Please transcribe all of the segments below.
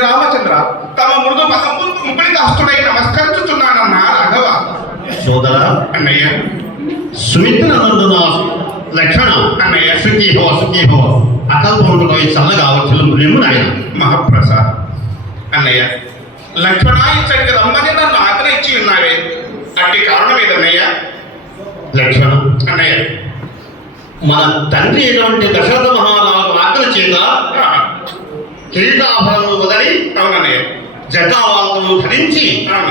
శ్రీరామచంద్ర తమ మృదు ముకుళిత హస్తుడై నమస్కరించుచున్నానన్నా రాఘవ. సోదరా అన్నయ్య, సుమిత్ర నందున లక్షణ అన్నయ్య, సుఖీభవ అకల్పంలో చల్లగా వచ్చి నాయన మహాప్రసాద్. అన్నయ్య, లక్ష్మణ ఇచ్చడికి రమ్మని నన్ను ఆగ్రహించి ఉన్నావే, అట్టి కారణం ఏదన్నయ్య? లక్షణ అన్నయ్య, మన తండ్రి అయినటువంటి దశరథ మహారాజు ఆజ్ఞ చేత కిరీటాభరణలు వదిలి అవునన్నయ్య, జటావాలను ధరించి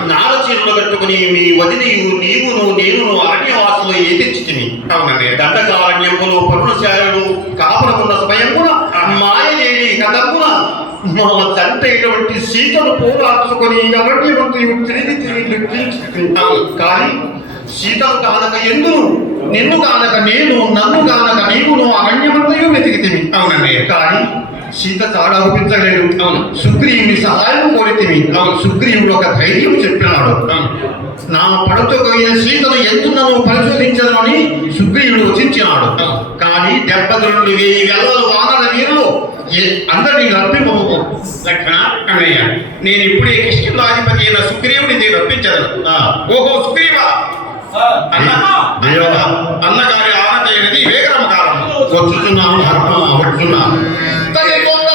నారచీరలు కట్టుకుని మీ వదినియు నీవును నేనును అరణ్యవాసులు ఏతిచ్చితిమి. అవునన్నయ్య, దండకారణ్యములు పరుణశాలలు కాపురమున్న స్వయంగున మాయలేని కథమున మా తండ్రి అయినటువంటి సీతను పోరాడుచుకొని అరణ్యమంత్రి తిరిగి తిరిగి కానీ సీతను కానక ఎందును నిన్ను కానక నేను నన్ను కానక నీవును అరణ్యమంతయు వెతికితిమి. అవునన్నయ్య, కానీ సీత తాడ ఒప్పించలేదు. అవును, సుగ్రీవుని సహాయం కోరితివి. అవును, సుగ్రీవుడు ఒక ధైర్యం చెప్పినాడు. నా పడుతుపోయిన సీతను ఎందుకు పరిశోధించదని సుగ్రీవుడు వచించినాడు. కానీ 72,000 వెల్లలు వానర వీరులు అందరినీ రప్పిపోవు. లక్ష్మణ. అన్నయ్య, నేను ఇప్పుడే కిష్కింధాధిపతి అయిన సుగ్రీవుడిని రప్పించదు. ఓహో సుగ్రీవా, అన్నగారి ఆనతైనది వేగరమ కాలం వచ్చుతున్నాను తల్లి కొండ